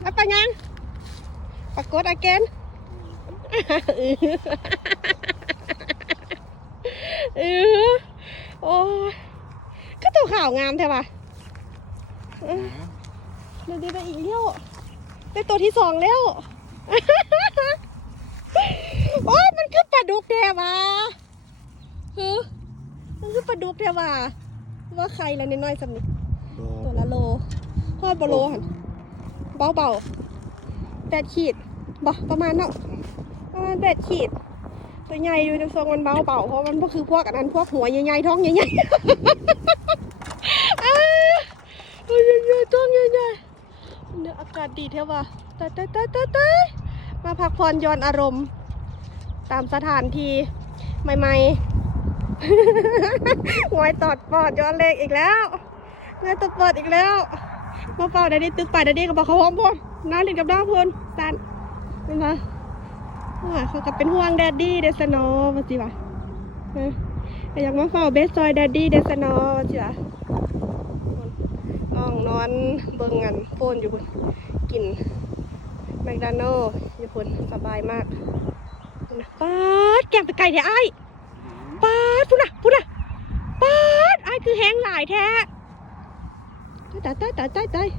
แล้วไปยังปรากฏอาเกนเออโอ้ยก็ตัวข่าวงามใช่ปะเออเดี๋ยวได้อีกเลี้ยวได้ตัวที่สองแล้ว โอ้ยมันคือปลาดุกแท้วะฮึมันคือปลาดุกแท้วะว่าใครละน้อยๆสำนึกตัวละโลทอดบโลหัน เบาเบาๆแปดขีดบ่ประมาณเนาะประมาณแปดขีด ตัวใหญ่อยู่ในทรงมันเบาเบาๆเพราะมันก็คือพวกอันนั้นพวกหัวใหญ่ๆท้องใหญ่ๆอ้าตัวใหญ่ๆท้องใหญ่ๆเนี่ยอากาศดีเท่าว่ะตายตายตายตายตายมาพักผ่อนย้อนอารมณ์ ตามสถานที่ใหม่ๆหวยตอดปอดย้อนเลขอีกแล้วแม่ตัวเปิดอีกแล้ว มาเป่าได้ดิตึกไปได้ดิก็บอกเขาพร้อมพวกน้าลินกับน้องพนตันเห็นปะว่าเขากับเป็นห่วงแดดดี้เดสโนว่าสิวะเออแต่อยากมาเฝ้าเบสซอยแดดดี้เดสโนว่าสิวะน้องนอนเบิ่งกันโฟนอยู่พุ่นกินแมคโดนัลล์อยู่พุ่นสบายมากพุ่นะป๊าดแกงไปไก่แท้ไอ้ป๊าดพุ่นน่ะพุ่นน่ะป๊าดไอ้คือแห้งหลายแท้ tới tới tới tới tới.